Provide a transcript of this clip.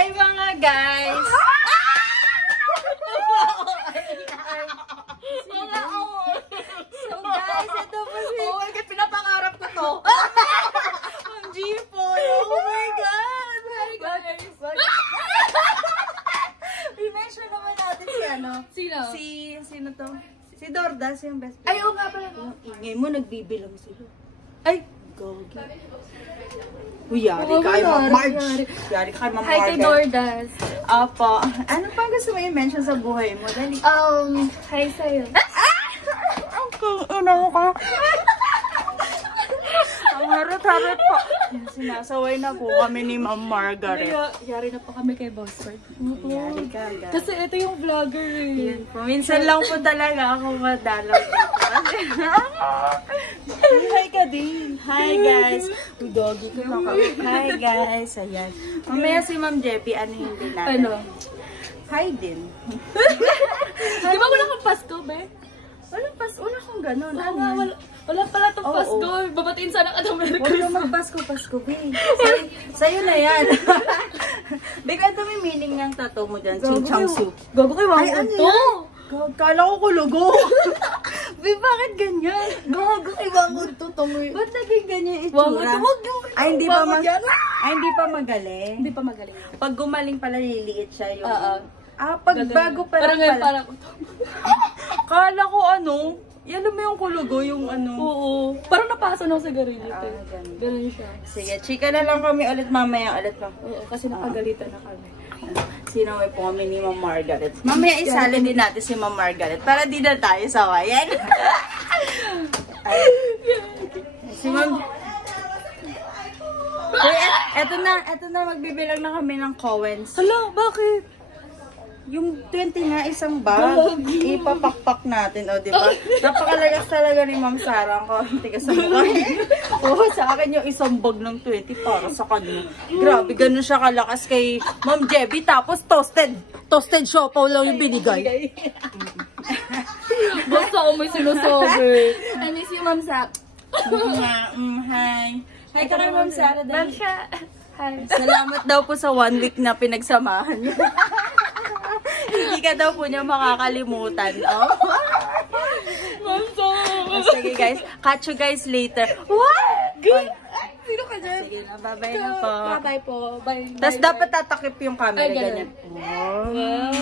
Hi mga guys! So guys, ito po si... Oh my God, pinapangarap ko to. Ma'am G-Boy! Oh my God! Hi guys. I-mention naman natin si ano? Sino? Sino to? Si Dordas, yung best friend. Ay, oo nga pala. Yung ingay mo, nagbibilang sila. Ay! Gogi. Uy, yari Oo, ka kay Ma'am yari, Marge. yari. Yari ka kay Ma'am Hi kay Marge. Dordas. Apo. Ano pa gusto mo i-mention sa buhay mo? Dali. Hi sa'yo. Ang ina mo ka. Ang harot-harot po. Sinasaway na po kami ni Ma'am Margaret. Yari na po kami kay Bossford. Yari ka, guys. Kasi ito yung vlogger eh. Yan po. Minsan lang po talaga ako madalaw dito. Hi ka din. Hi guys. Doggy ko lang kami. Hi guys. Ayan. Mamaya si Ma'am Jeppy, ano hindi natin? Ano? Hi din. Di ba wala kang Pasko, be? Wala akong ganun. Oo nga, wala pala itong Oo, Pasko. oo. Babatiin sana ka ng Merry Huwag Christmas. na magpasko-pasko, babe. Sa'yo na yan. Babe, ano may meaning ng tattoo mo dyan? Ching-chang-su. Gago kayo, Ay, ano yan? Kala ko kulugo. Babe, bakit ganyan? Gago kayo, wangon to. Ba't naging ganyan yung Wangon itsura? to, wag yung... Ay, hindi pa magaling. Hindi pa magaling. Pag gumaling pala, liliit siya yung... Oo. Pag bago pa lang ngayon, pala. parang... Kala ko ano, yan mo yung kulugo, yung ano. Oo. Parang napasa na ako sa garilyo. Ganun. Ganun siya. Sige, chika na lang kami ulit mamaya ulit pa. Oo, kasi napagalitan na kami. Sinaway po kami ni Ma'am Margaret. Mamaya isali din natin si Ma'am Margaret para di na tayo sawayan. Si Ma'am... Uy, eto na, magbibilang na kami ng Cowens. Hala, bakit? Yung 20 nga, isang bag. Ipapakpak natin, o, diba? Napakalagas talaga ni Ma'am Sarah. Ang tigas sa mukha. Oo, sa akin yung isang bag ng 20 para sa kanya. Grabe, ganun siya kalakas kay Ma'am Jebbie. Tapos toasted siopaw lang yung binigay. Basta ako may sinasabi. I miss you, Ma'am Sak. Hi. Hi ka kay Ma'am Sarah. Ma'am Sak. Hi. Salamat daw po sa 1 week na pinagsamahan niyo. Hindi ka daw po niya makakalimutan. Oh. Ma'am Sak. Sige guys, catch you guys later. What? Good. Sino ka dyan? Sige na, bye-bye na po. Bye-bye po. Bye. Tapos dapat tatakip yung camera Ay, ganun. ganyan. Oh.